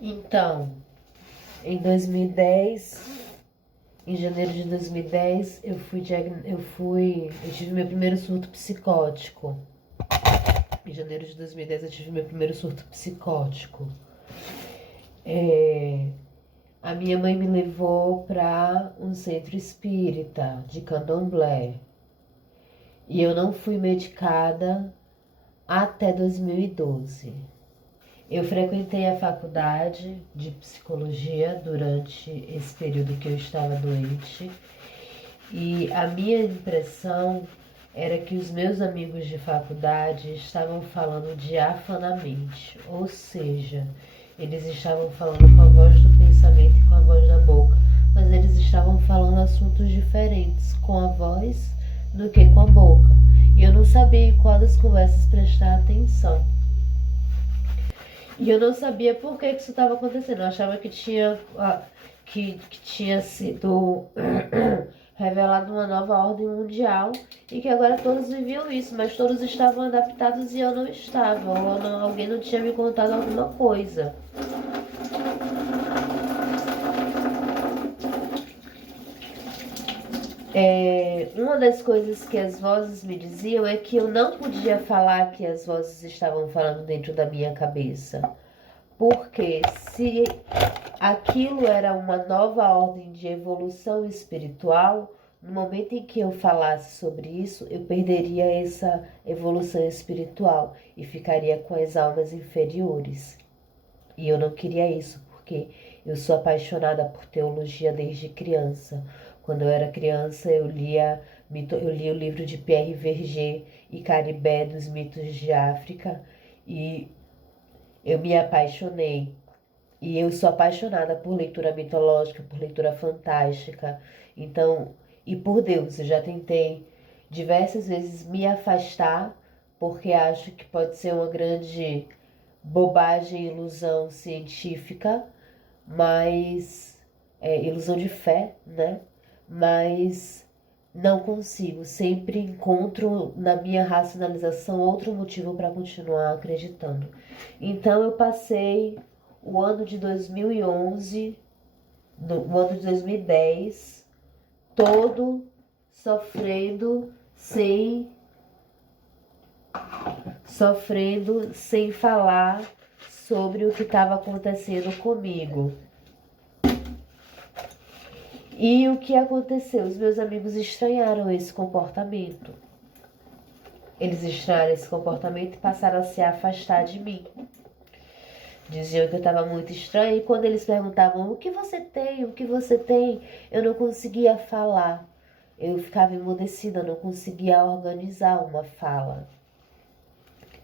Então, em 2010, em janeiro de 2010, eu tive meu primeiro surto psicótico. Em janeiro de 2010 eu tive meu primeiro surto psicótico. A minha mãe me levou para um centro espírita de Candomblé. E eu não fui medicada até 2012. Eu frequentei a faculdade de psicologia durante esse período que eu estava doente. E a minha impressão era que os meus amigos de faculdade estavam falando diafanamente, ou seja, eles estavam falando com a voz do pensamento e com a voz da boca, mas eles estavam falando assuntos diferentes com a voz do que com a boca. E eu não sabia em qual das conversas prestar atenção. E eu não sabia por que isso estava acontecendo. Eu achava que tinha sido revelado uma nova ordem mundial e que agora todos viviam isso, mas todos estavam adaptados e eu não estava, ou não, alguém não tinha me contado alguma coisa. Uma das coisas que as vozes me diziam é que eu não podia falar que as vozes estavam falando dentro da minha cabeça. Porque se aquilo era uma nova ordem de evolução espiritual, no momento em que eu falasse sobre isso, eu perderia essa evolução espiritual e ficaria com as almas inferiores. E eu não queria isso, porque eu sou apaixonada por teologia desde criança. Quando eu era criança, eu li o livro de Pierre Verger e Caribé dos mitos de África e eu me apaixonei. E eu sou apaixonada por leitura mitológica, por leitura fantástica. Então, e por Deus, eu já tentei diversas vezes me afastar, porque acho que pode ser uma grande bobagem, ilusão científica, mas ilusão de fé, né? Mas não consigo. Sempre encontro na minha racionalização outro motivo para continuar acreditando. Então eu passei o ano de 2011, o ano de 2010, todo sofrendo sem falar sobre o que estava acontecendo comigo. E o que aconteceu? Os meus amigos estranharam esse comportamento. Eles estranharam esse comportamento e passaram a se afastar de mim. Diziam que eu estava muito estranha e quando eles perguntavam o que você tem, o que você tem, eu não conseguia falar. Eu ficava emudecida, não conseguia organizar uma fala.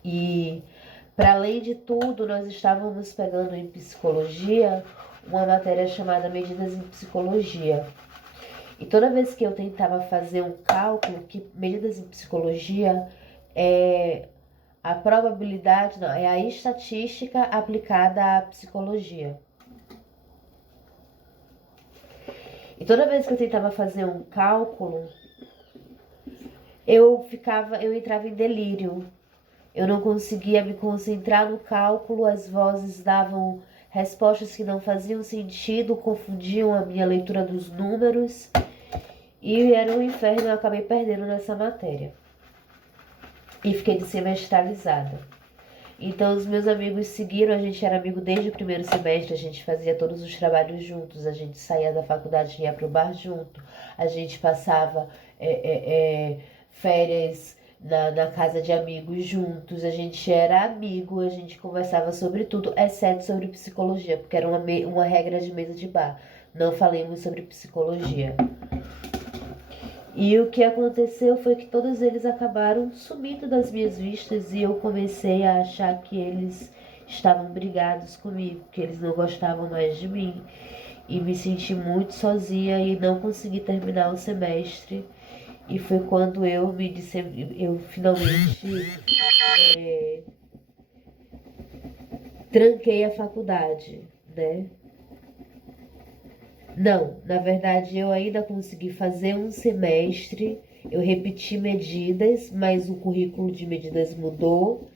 E, para além de tudo, nós estávamos pegando em psicologia uma matéria chamada Medidas em Psicologia. E toda vez que eu tentava fazer um cálculo, que medidas em psicologia é a probabilidade, não, é a estatística aplicada à psicologia. E toda vez que eu tentava fazer um cálculo, eu entrava em delírio. Eu não conseguia me concentrar no cálculo, as vozes davam respostas que não faziam sentido, confundiam a minha leitura dos números e era um inferno, eu acabei perdendo nessa matéria. E fiquei semestralizada. Então os meus amigos seguiram, a gente era amigo desde o primeiro semestre, a gente fazia todos os trabalhos juntos, a gente saía da faculdade e ia pro bar junto, a gente passava férias na casa de amigos juntos, a gente era amigo, a gente conversava sobre tudo, exceto sobre psicologia, porque era uma regra de mesa de bar. Não falemos sobre psicologia. E o que aconteceu foi que todos eles acabaram sumindo das minhas vistas e eu comecei a achar que eles estavam brigados comigo, que eles não gostavam mais de mim. E me senti muito sozinha e não consegui terminar o semestre. E foi quando eu finalmente tranquei a faculdade, né? Não, na verdade eu ainda consegui fazer um semestre, eu repeti medidas, mas o currículo de medidas mudou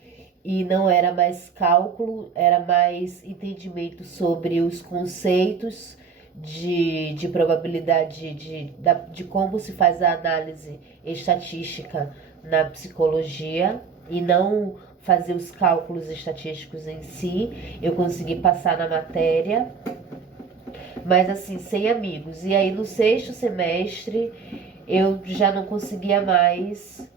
e não era mais cálculo, era mais entendimento sobre os conceitos de probabilidade, de como se faz a análise estatística na psicologia e não fazer os cálculos estatísticos em si. Eu consegui passar na matéria, mas assim, sem amigos. E aí no sexto semestre eu já não conseguia mais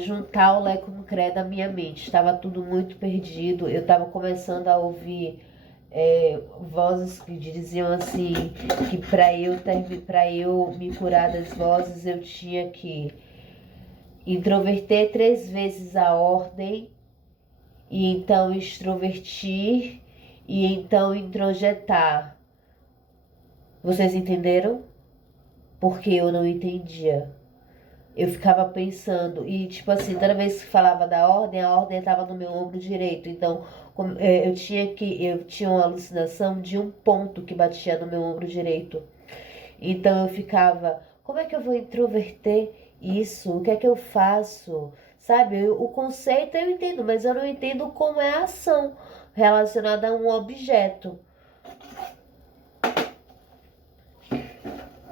juntar o Lé com o Cré da minha mente. Estava tudo muito perdido. Eu estava começando a ouvir vozes que diziam assim que para eu me curar das vozes eu tinha que introverter 3 vezes a ordem e então extrovertir e então introjetar. Vocês entenderam? Porque eu não entendia. Eu ficava pensando, e tipo assim, toda vez que falava da ordem, a ordem estava no meu ombro direito. Então, eu tinha uma alucinação de um ponto que batia no meu ombro direito. Então eu ficava, como é que eu vou introverter isso? O que é que eu faço? Sabe, o conceito eu entendo, mas eu não entendo como é a ação relacionada a um objeto.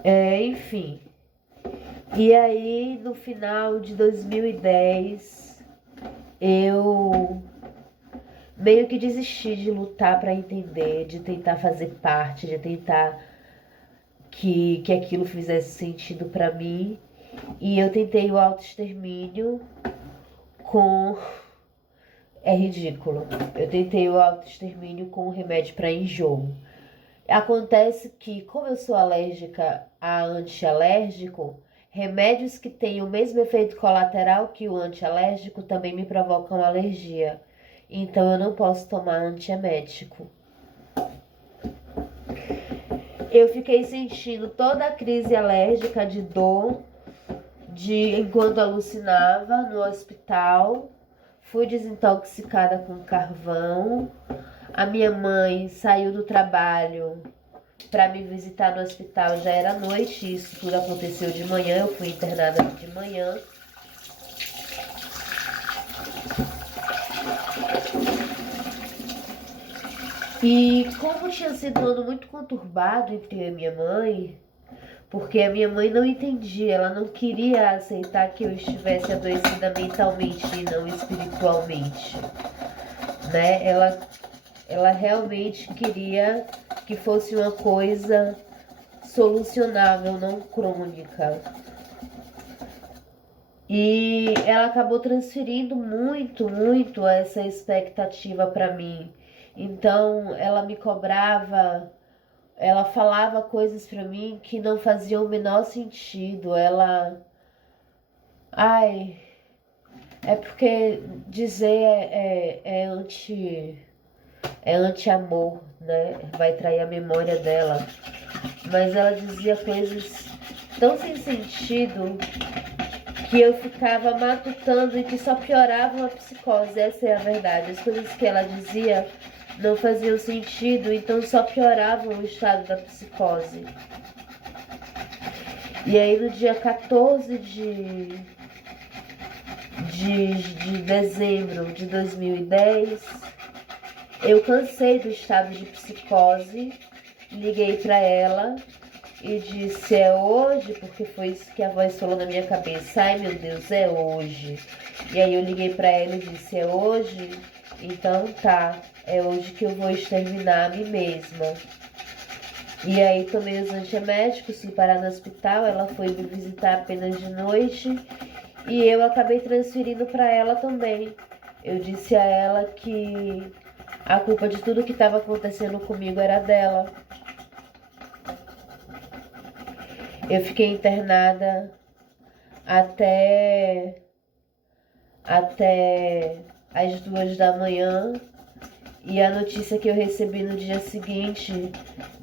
Enfim. E aí, no final de 2010, eu meio que desisti de lutar para entender, de tentar fazer parte, de tentar que aquilo fizesse sentido para mim. E eu tentei o autoextermínio com... É ridículo. Eu tentei o autoextermínio com remédio para enjoo. Acontece que, como eu sou alérgica a antialérgico, remédios que têm o mesmo efeito colateral que o antialérgico também me provocam alergia. Então eu não posso tomar antiemético. Eu fiquei sentindo toda a crise alérgica de dor enquanto alucinava no hospital. Fui desintoxicada com carvão. A minha mãe saiu do trabalho para me visitar no hospital, já era noite, isso tudo aconteceu de manhã, eu fui internada de manhã. E como tinha sido um ano muito conturbado entre eu e minha mãe, porque a minha mãe não entendia, ela não queria aceitar que eu estivesse adoecida mentalmente e não espiritualmente, né? Ela realmente queria que fosse uma coisa solucionável, não crônica. E ela acabou transferindo muito essa expectativa para mim. Então ela me cobrava, ela falava coisas para mim que não faziam o menor sentido. Ai, é porque dizer é anti-amor, né? Vai trair a memória dela. Mas ela dizia coisas tão sem sentido que eu ficava matutando e que só pioravam a psicose. Essa é a verdade. As coisas que ela dizia não faziam sentido, então só pioravam o estado da psicose. E aí no dia 14 de dezembro de 2010, eu cansei do estado de psicose, liguei para ela e disse, é hoje? Porque foi isso que a voz falou na minha cabeça. Ai meu Deus, é hoje. E aí eu liguei para ela e disse, é hoje? Então tá, é hoje que eu vou exterminar a mim mesma. E aí tomei os antieméticos, fui parar no hospital, ela foi me visitar apenas de noite e eu acabei transferindo para ela também. Eu disse a ela que a culpa de tudo que estava acontecendo comigo era dela. Eu fiquei internada até as 2 da manhã. E a notícia que eu recebi no dia seguinte,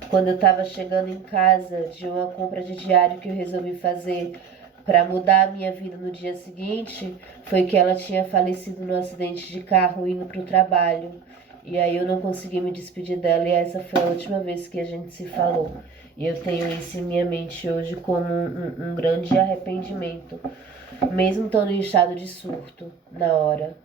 quando eu estava chegando em casa de uma compra de diário que eu resolvi fazer para mudar a minha vida no dia seguinte, foi que ela tinha falecido no acidente de carro indo para o trabalho. E aí eu não consegui me despedir dela e essa foi a última vez que a gente se falou. E eu tenho isso em minha mente hoje como um grande arrependimento, mesmo estando em estado de surto na hora.